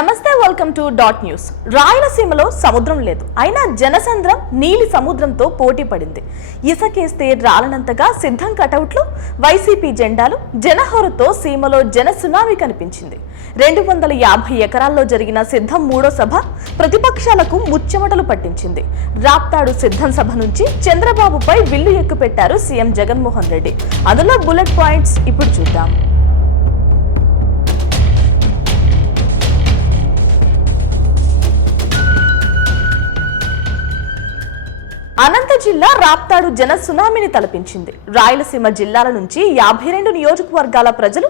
నమస్తే welcome to dot news రాయలసీమలో సముద్రం లేదు. అయినా జనసంద్రం నీలి సముద్రంతో పోటీ పడింది. ఇసకేస్తే రాలనంతగా సిద్ధం కటౌట్లు వైసీపీ జెండాలు జనహోరుతో సీమలో జన సునామీ కనిపించింది. రెండు వందల యాభై ఎకరాల్లో జరిగిన సిద్ధం మూడో సభ ప్రతిపక్షాలకు ముచ్చెమటలు పట్టించింది. రాప్తాడు సిద్ధం సభ నుంచి చంద్రబాబుపై విల్లు ఎక్కుపెట్టారు సీఎం జగన్మోహన్ రెడ్డి. అందులో బుల్లెట్ పాయింట్స్ ఇప్పుడు చూద్దాం. అనంత జిల్లా రాప్తాడు జన సునామీని తలపించింది. రాయలసీమ జిల్లాల నుంచి యాభై రెండు నియోజకవర్గాల ప్రజలు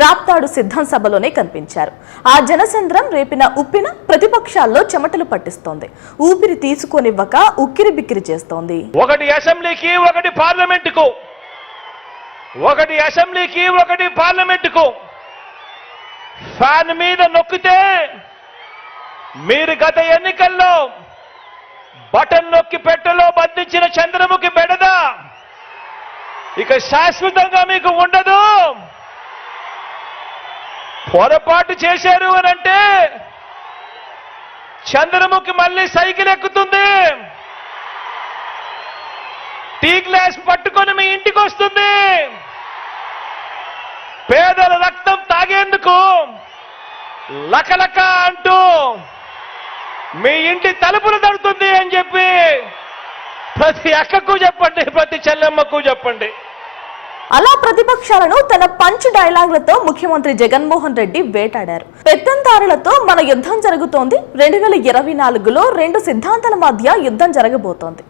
రాప్తాడు సిద్ధం సభలోనే కనిపించారు. ఆ జనసంద్రం రేపిన ఉప్పిన ప్రతిపక్షాల్లో చెమటలు పట్టిస్తోంది. ఊపిరి తీసుకొనివ్వక ఉక్కిరి బిక్కిరి చేస్తోంది. ఒకటి అసెంబ్లీకి ఒకటి పార్లమెంటుకు. ఒకటి అసెంబ్లీకి ఒకటి పార్లమెంటుకు. ఫ్యాన్ మీద నొక్కితే మీరు గత ఎన్నికల్లో బటన్ నొక్కి పెట్టెలో బంధించిన చంద్రముఖి బెడద ఇక శాశ్వతంగా మీకు ఉండదు. పొరపాటు చేశారు అని అంటే చంద్రముఖి మళ్ళీ సైకిల్ ఎక్కుతుంది. టీ గ్లాస్ పట్టుకొని మీ ఇంటికి వస్తుంది. పేదల రక్తం తాగేందుకు లకలక అంటూ మీ ఇంటి తలుపులు తడుతుంది అని చెప్పి ప్రతి అక్కకు చెప్పండి ప్రతి చెల్లెమ్మకు చెప్పండి. అలా ప్రతిపక్షాలను తన పంచ్ డైలాగులతో ముఖ్యమంత్రి జగన్మోహన్ రెడ్డి వేటాడారు. పెత్తందారులతో మన యుద్ధం జరుగుతోంది. రెండు వేల ఇరవై నాలుగులో రెండు సిద్ధాంతాల మధ్య యుద్ధం జరగబోతోంది.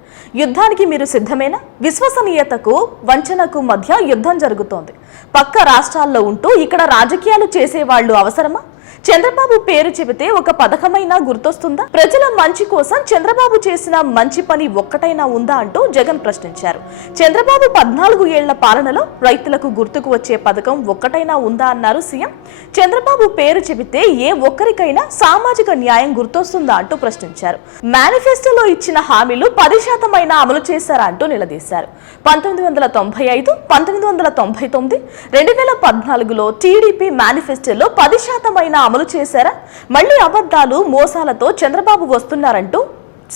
యుద్ధానికి మీరు సిద్ధమేనా? విశ్వసనీయతకు వంచనకు మధ్య యుద్ధం జరుగుతోంది. పక్క రాష్ట్రాల్లో ఉంటూ ఇక్కడ రాజకీయాలు చేసేవాళ్ళు అవసరమా? చంద్రబాబు పేరు చెబితే ఒక పథకమైనా గుర్తొస్తుందా? ప్రజల మంచి కోసం చంద్రబాబు చేసిన మంచి పని ఒక్కటైనా ఉందా అంటూ జగన్ ప్రశ్నించారు. చంద్రబాబు పద్నాలుగు ఏళ్ళ పాలనలో రైతులకు గుర్తుకు వచ్చే పథకం ఒక్కటైనా ఉందా అన్నారు సీఎం. చంద్రబాబు పేరు చెబితే ఏ ఒక్కరికైనా సామాజిక న్యాయం గుర్తొస్తుందా అంటూ ప్రశ్నించారు. మేనిఫెస్టోలో ఇచ్చిన హామీలు పది శాతమైనా అమలు చేశారా అంటూ నిలదీశారు. పంతొమ్మిది వందల తొంభై ఐదు పంతొమ్మిది వందల తొంభై తొమ్మిది రెండు వేల పద్నాలుగులో టీడీపీ మేనిఫెస్టోలో పది శాతమైన అమలు చేశారా? మళ్ళీ అబద్ధాలు మోసాలతో చంద్రబాబు వస్తున్నారంటూ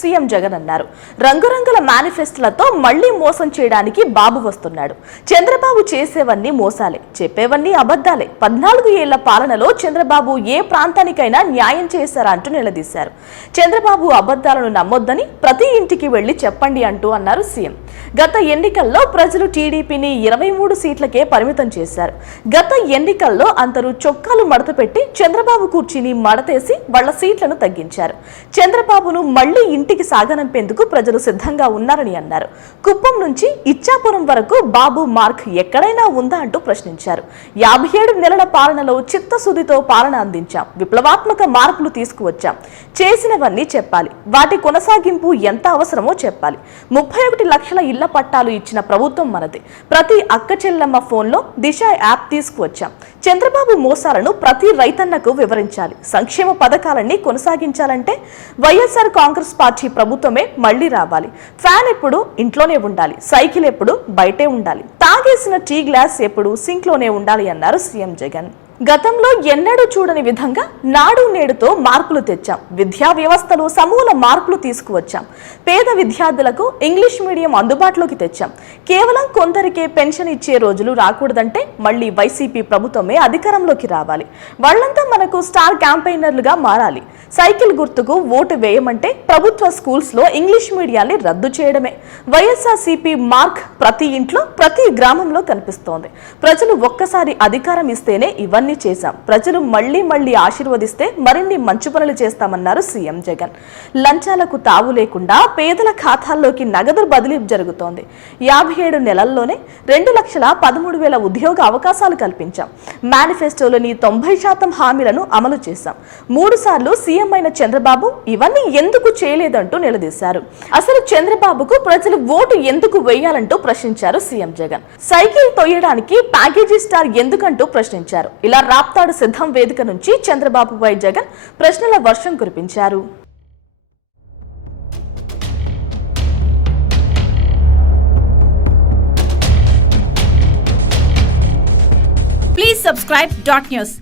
సీఎం జగన్ అన్నారు. రంగురంగుల మేనిఫెస్టోలతో మళ్ళీ మోసం చేయడానికి బాబు వస్తున్నాడు. చంద్రబాబు చేసేవన్నీ మోసాలే చెప్పేవన్నీ అబద్ధాలే. పద్నాలుగు ఏళ్ళ పాలనలో చంద్రబాబు ఏ ప్రాంతానికైనా న్యాయం చేశారా అంటూ నిలదీశారు. చంద్రబాబు అబద్ధాలను నమ్మొద్దని ప్రతి ఇంటికి వెళ్ళి చెప్పండి అంటూ అన్నారు సీఎం. గత ఎన్నికల్లో ప్రజలు టీడీపీని ఇరవై మూడు సీట్లకే పరిమితం చేశారు. గత ఎన్నికల్లో అందరూ చొక్కాలు మడతపెట్టి చంద్రబాబు కుర్చీని మడతేసి వాళ్ళ సీట్లను తగ్గించారు. చంద్రబాబును మళ్ళీ ఇంటికి సాగనంపేందుకు ప్రజలు సిద్ధంగా ఉన్నారని అన్నారు. కుప్పం నుంచి ఇచ్చాపురం వరకు బాబు మార్క్ ఎక్కడైనా ఉందా అంటూ ప్రశ్నించారు. యాభై ఏడు నెలల పాలనలో చిత్తశుద్ధితో పాలన అందించాం. విప్లవాత్మక మార్పులు తీసుకువచ్చాం. చేసినవన్నీ చెప్పాలి. వాటి కొనసాగింపు ఎంత అవసరమో చెప్పాలి. ముప్పై ఒకటి లక్షల ఇళ్ళ పట్టాలు ఇచ్చిన ప్రభుత్వం మనది. ప్రతి అక్క చెల్లెమ్మ ఫోన్లో దిశ యాప్ తీసుకువచ్చాం. చంద్రబాబు మోసాలను ప్రతి రైతన్నకు వివరించాలి. సంక్షేమ పథకాలన్నీ కొనసాగించాలంటే వైఎస్ఆర్ కాంగ్రెస్ పార్టీ ప్రభుత్వమే మళ్ళీ రావాలి. ఫ్యాన్ ఎప్పుడు ఇంట్లోనే ఉండాలి. సైకిల్ ఎప్పుడు బయటే ఉండాలి. తాగేసిన టీ గ్లాస్ ఎప్పుడు సింక్లోనే ఉండాలి అన్నారు సీఎం జగన్. గతంలో ఎన్నడూ చూడని విధంగా నాడు నేడుతో మార్పులు తెచ్చాం. విద్యా వ్యవస్థలో సమూల మార్పులు తీసుకువచ్చాం. పేద విద్యార్థులకు ఇంగ్లీష్ మీడియం అందుబాటులోకి తెచ్చాం. కేవలం కొందరికే పెన్షన్ ఇచ్చే రోజులు రాకూడదంటే మళ్ళీ వైసీపీ ప్రభుత్వమే అధికారంలోకి రావాలి. వాళ్ళంతా మనకు స్టార్ క్యాంపెయినర్లుగా మారాలి. సైకిల్ గుర్తుకు ఓటు వేయమంటే ప్రభుత్వ స్కూల్స్లో ఇంగ్లీష్ మీడియాన్ని రద్దు చేయడమే. వైఎస్ఆర్సీపీ మార్క్ ప్రతి ఇంట్లో ప్రతి గ్రామంలో కనిపిస్తోంది. ప్రజలు ఒక్కసారి అధికారం ఇస్తేనే ఇవన్నీ చేశాం. ప్రజలు మళ్ళీ మళ్ళీ ఆశీర్వదిస్తే మరిన్ని మంచి పనులు చేస్తామన్నారు సీఎం జగన్. లంచాలకు తావు లేకుండా పేదల ఖాతాల్లోకి నగదు బదిలీ జరుగుతోంది. యాభై ఏడు నెలల్లోనే రెండు లక్షల పదమూడు వేల ఉద్యోగ అవకాశాలు కల్పించాం. మేనిఫెస్టోలోని తొంభై శాతం హామీలను అమలు చేశాం. మూడు సార్లు సీఎం అయిన చంద్రబాబు ఇవన్నీ ఎందుకు చేయలేదంటూ నిలదీశారు. అసలు చంద్రబాబుకు ప్రజలు ఓటు ఎందుకు వేయాలంటూ ప్రశ్నించారు సీఎం జగన్. సైకిల్ తొయ్యడానికి ప్యాకేజీ స్టార్ ఎందుకంటూ ప్రశ్నించారు. ఇలా రాప్తాడు సిద్ధం వేదిక నుంచి చంద్రబాబుపై జగన్ ప్రశ్నల వర్షం కురిపించారు. Please subscribe dot news